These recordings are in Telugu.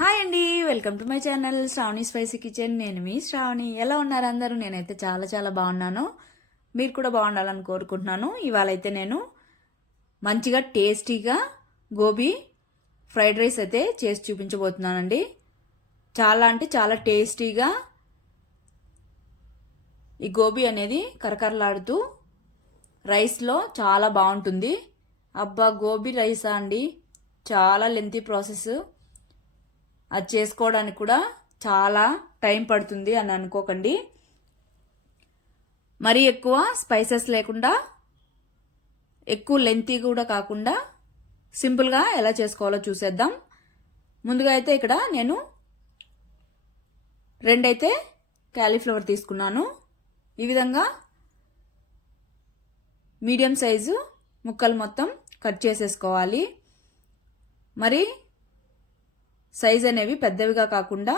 హాయ్ అండి welcome to my channel Sravani spicy kitchen. నేను మీ శ్రావణి. ఎలా ఉన్నారు అందరూ? నేనైతే చాలా చాలా బాగున్నాను. మీరు కూడా బాగుండాలని కోరుకుంటున్నాను. ఇవాళైతే నేను మంచిగా టేస్టీగా గోబీ ఫ్రైడ్ రైస్ అయితే చేసి చూపించబోతున్నానండి. చాలా అంటే చాలా టేస్టీగా ఈ గోబీ అనేది కరకరలాడుతూ రైస్లో చాలా బాగుంటుంది. అబ్బా గోబీ రైసా అండి? చాలా లెంతీ ప్రాసెస్ అది చేసుకోవడానికి కూడా చాలా టైం పడుతుంది అని అనుకోకండి. మరీ ఎక్కువ స్పైసెస్ లేకుండా ఎక్కువ లెంతీ కూడా కాకుండా సింపుల్గా ఎలా చేసుకోవాలో చూసేద్దాం. ముందుగా అయితే ఇక్కడ నేను రెండైతే క్యాలీఫ్లవర్ తీసుకున్నాను. ఈ విధంగా మీడియం సైజు ముక్కలు మొత్తం కట్ చేసేసుకోవాలి. మరి సైజ్ అనేవి పెద్దవిగా కాకుండా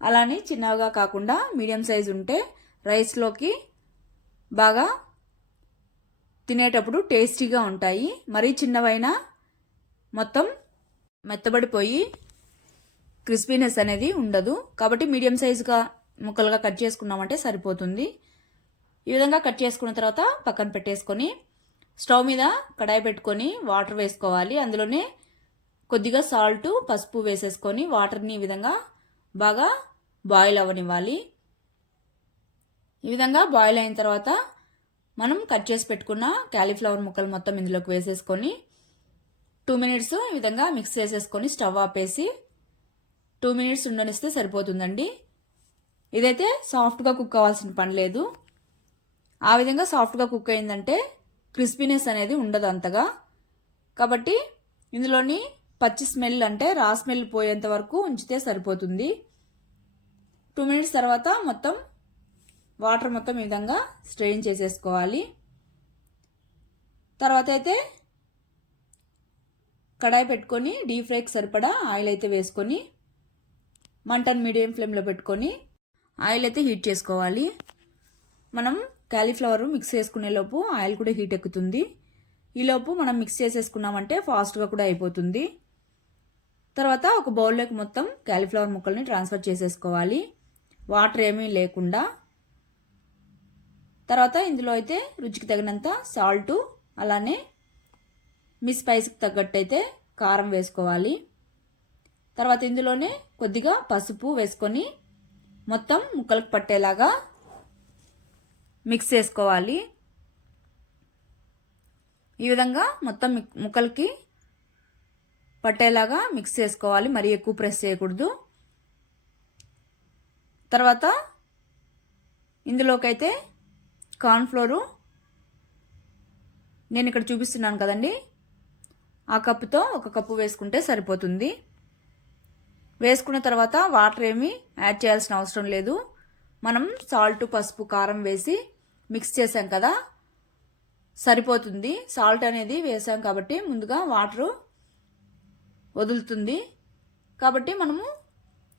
అలానే చిన్నవిగా కాకుండా మీడియం సైజ్ ఉంటే రైస్లోకి బాగా తినేటప్పుడు టేస్టీగా ఉంటాయి. మరీ చిన్నవైనా మొత్తం మెత్తబడిపోయి క్రిస్పీనెస్ అనేది ఉండదు. కాబట్టి మీడియం సైజుగా ముక్కలుగా కట్ చేసుకున్నామంటే సరిపోతుంది. ఈ విధంగా కట్ చేసుకున్న తర్వాత పక్కన పెట్టేసుకొని స్టవ్ మీద కడాయి పెట్టుకొని వాటర్ వేసుకోవాలి. అందులోనే కొద్దిగా సాల్ట్ పసుపు వేసేసుకొని వాటర్ని ఈ విధంగా బాగా బాయిల్ అవ్వనివ్వాలి. ఈ విధంగా బాయిల్ అయిన తర్వాత మనం కట్ చేసి పెట్టుకున్న క్యాలీఫ్లవర్ ముక్కలు మొత్తం ఇందులోకి వేసేసుకొని టూ మినిట్స్ ఈ విధంగా మిక్స్ చేసేసుకొని స్టవ్ ఆపేసి టూ మినిట్స్ ఉండనిస్తే సరిపోతుందండి. ఇదైతే సాఫ్ట్గా కుక్ అవ్వాల్సిన పని లేదు. ఆ విధంగా సాఫ్ట్గా కుక్ అయిందంటే క్రిస్పీనెస్ అనేది ఉండదు అంతగా. కాబట్టి ఇందులోని పచ్చి స్మెల్ అంటే రా స్మెల్ పోయేంత వరకు ఉంచితే సరిపోతుంది. టూ మినిట్స్ తర్వాత మొత్తం వాటర్ మొత్తం ఈ విధంగా స్ట్రెయిన్ చేసేసుకోవాలి. తర్వాత అయితే కడాయి పెట్టుకొని డీప్ ఫ్రైకి సరిపడా ఆయిల్ అయితే వేసుకొని మంటను మీడియం ఫ్లేమ్లో పెట్టుకొని ఆయిల్ అయితే హీట్ చేసుకోవాలి. మనం క్యాలీఫ్లవర్ మిక్స్ చేసుకునే లోపు ఆయిల్ కూడా హీట్ ఎక్కుతుంది. ఈలోపు మనం మిక్స్ చేసేసుకున్నామంటే ఫాస్ట్గా కూడా అయిపోతుంది. తర్వాత ఒక బౌల్లోకి మొత్తం క్యాలీఫ్లవర్ ముక్కల్ని ట్రాన్స్ఫర్ చేసేసుకోవాలి. వాటర్ ఏమీ లేకుండా. తర్వాత ఇందులో అయితే రుచికి తగినంత సాల్టు అలానే మీ స్పైస్కి తగ్గట్టు అయితే కారం వేసుకోవాలి. తర్వాత ఇందులోనే కొద్దిగా పసుపు వేసుకొని మొత్తం ముక్కలకు పట్టేలాగా మిక్స్ చేసుకోవాలి. ఈ విధంగా మొత్తం ముక్కలకి పట్టేలాగా మిక్స్ చేసుకోవాలి. మరీ ఎక్కువ ప్రెస్ చేయకూడదు. తర్వాత ఇందులోకైతే కార్న్ఫ్లోరు నేను ఇక్కడ చూపిస్తున్నాను కదండి. ఆ కప్పుతో ఒక కప్పు వేసుకుంటే సరిపోతుంది. వేసుకున్న తర్వాత వాటర్ ఏమీ యాడ్ చేయాల్సిన అవసరం లేదు. మనం సాల్ట్ పసుపు కారం వేసి మిక్స్ చేసాం కదా. సరిపోతుంది. సాల్ట్ అనేది వేసాం కాబట్టి ముందుగా వాటరు వదులుతుంది. కాబట్టి మనము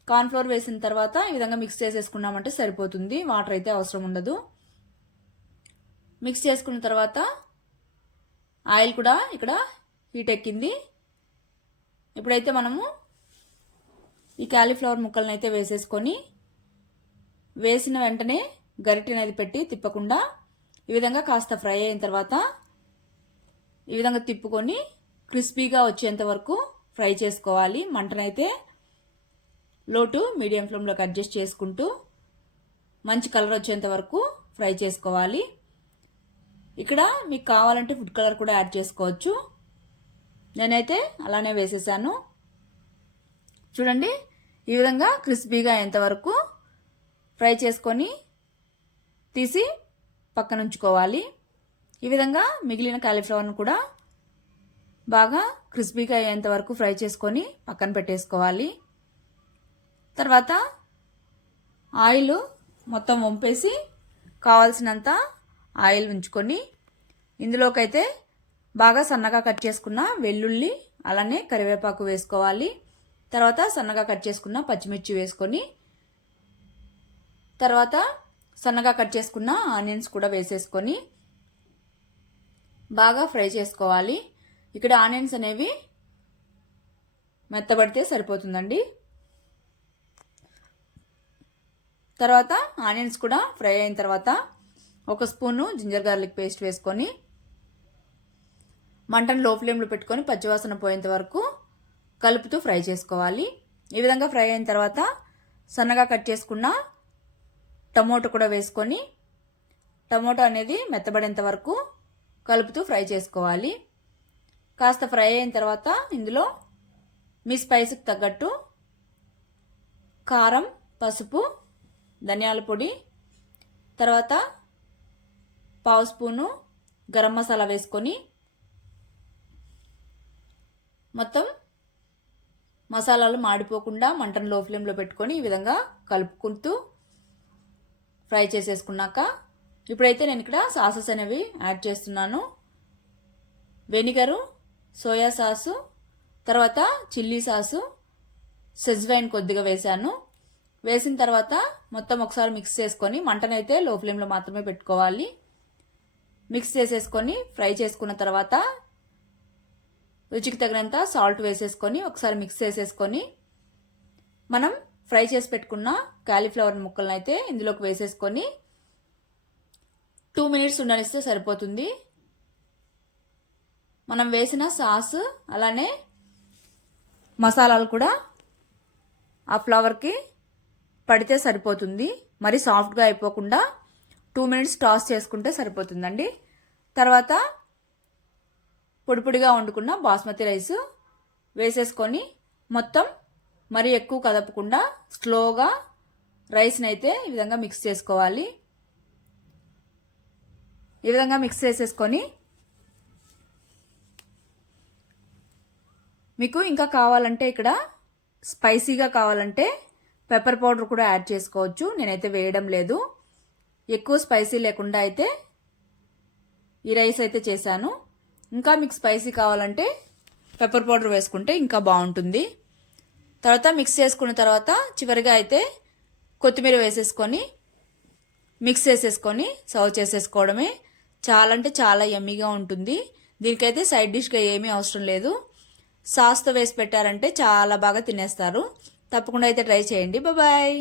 కార్న్ఫ్లోర్ వేసిన తర్వాత ఈ విధంగా మిక్స్ చేసేసుకున్నామంటే సరిపోతుంది. వాటర్ అయితే అవసరం ఉండదు. మిక్స్ చేసుకున్న తర్వాత ఆయిల్ కూడా ఇక్కడ హీట్ ఎక్కింది. ఇప్పుడైతే మనము ఈ క్యాలీఫ్లవర్ ముక్కలను అయితే వేసేసుకొని వేసిన వెంటనే గరిటె అనేది పెట్టి తిప్పకుండా ఈ విధంగా కాస్త ఫ్రై అయిన తర్వాత ఈ విధంగా తిప్పుకొని క్రిస్పీగా వచ్చేంత వరకు ఫ్రై చేసుకోవాలి. మంటనైతే లోటు మీడియం ఫ్లేమ్లోకి అడ్జస్ట్ చేసుకుంటూ మంచి కలర్ వచ్చేంత వరకు ఫ్రై చేసుకోవాలి. ఇక్కడ మీకు కావాలంటే ఫుడ్ కలర్ కూడా యాడ్ చేసుకోవచ్చు. నేనైతే అలానే వేసేసాను. చూడండి ఈ విధంగా క్రిస్పీగా అయ్యేంతవరకు ఫ్రై చేసుకొని తీసి పక్కన ఉంచుకోవాలి. ఈ విధంగా మిగిలిన కాలీఫ్లవర్ను కూడా బాగా క్రిస్పీగా అయ్యేంత వరకు ఫ్రై చేసుకొని పక్కన పెట్టేసుకోవాలి. తర్వాత ఆయిల్ మొత్తం వంపేసి కావాల్సినంత ఆయిల్ ఉంచుకొని ఇందులోకైతే బాగా సన్నగా కట్ చేసుకున్న వెల్లుల్లి అలానే కరివేపాకు వేసుకోవాలి. తర్వాత సన్నగా కట్ చేసుకున్న పచ్చిమిర్చి వేసుకొని తర్వాత సన్నగా కట్ చేసుకున్న ఆనియన్స్ కూడా వేసేసుకొని బాగా ఫ్రై చేసుకోవాలి. ఇక్కడ ఆనియన్స్ అనేవి మెత్తబడితే సరిపోతుందండి. తర్వాత ఆనియన్స్ కూడా ఫ్రై అయిన తర్వాత ఒక స్పూను జింజర్ గార్లిక్ పేస్ట్ వేసుకొని మంటను లో ఫ్లేమ్లో పెట్టుకొని పచ్చివాసన పోయేంత వరకు కలుపుతూ ఫ్రై చేసుకోవాలి. ఈ విధంగా ఫ్రై అయిన తర్వాత సన్నగా కట్ చేసుకున్న టమోటో కూడా వేసుకొని టమోటో అనేది మెత్తబడేంత వరకు కలుపుతూ ఫ్రై చేసుకోవాలి. కాస్త ఫ్రై అయిన తర్వాత ఇందులో మీ స్పైస్కి తగ్గట్టు కారం పసుపు ధనియాల పొడి తర్వాత పావు స్పూను గరం మసాలా వేసుకొని మొత్తం మసాలాలు మాడిపోకుండా మంటను లో ఫ్లేమ్లో పెట్టుకొని ఈ విధంగా కలుపుకుంటూ ఫ్రై చేసేసుకున్నాక ఇప్పుడైతే నేను ఇక్కడ సాసెస్ అనేవి యాడ్ చేస్తున్నాను. వెనిగరు సోయా సాసు తర్వాత చిల్లీ సాసు సెజ్వైన్ కొద్దిగా వేశాను. వేసిన తర్వాత మొత్తం ఒకసారి మిక్స్ చేసుకొని మంటనైతే లో ఫ్లేమ్లో మాత్రమే పెట్టుకోవాలి. మిక్స్ చేసేసుకొని ఫ్రై చేసుకున్న తర్వాత రుచికి తగినంత సాల్ట్ వేసేసుకొని ఒకసారి మిక్స్ చేసేసుకొని మనం ఫ్రై చేసి పెట్టుకున్న కాలీఫ్లవర్ ముక్కలను అయితే ఇందులోకి వేసేసుకొని టూ మినిట్స్ ఉండనిస్తే సరిపోతుంది. మనం వేసిన సాస్ అలానే మసాలాలు కూడా ఆ ఫ్లవర్కి పడితే సరిపోతుంది. మరి సాఫ్ట్గా అయిపోకుండా టూ మినిట్స్ టాస్ చేసుకుంటే సరిపోతుందండి. తర్వాత పొడి పొడిగా వండుకున్న బాస్మతి రైస్ వేసేసుకొని మొత్తం మరి ఎక్కువ కదపకుండా స్లోగా రైస్ని అయితే ఈ విధంగా మిక్స్ చేసుకోవాలి. ఈ విధంగా మిక్స్ చేసేసుకొని మీకు ఇంకా కావాలంటే ఇక్కడ స్పైసీగా కావాలంటే పెప్పర్ పౌడర్ కూడా యాడ్ చేసుకోవచ్చు. నేనైతే వేయడం లేదు. ఎక్కువ స్పైసీ లేకుండా అయితే ఈ రైస్ అయితే చేశాను. ఇంకా మీకు స్పైసీ కావాలంటే పెప్పర్ పౌడర్ వేసుకుంటే ఇంకా బాగుంటుంది. తర్వాత మిక్స్ చేసుకున్న తర్వాత చివరిగా అయితే కొత్తిమీర వేసేసుకొని మిక్స్ చేసేసుకొని సర్వ్ చేసేసుకోవడమే. చాలా అంటే చాలా ఎమ్మీగా ఉంటుంది. దీనికైతే సైడ్ డిష్గా ఏమీ అవసరం లేదు. సాస్తో వేసి పెట్టారంటే చాలా బాగా తినేస్తారు. తప్పకుండా అయితే ట్రై చేయండి. బాబాయ్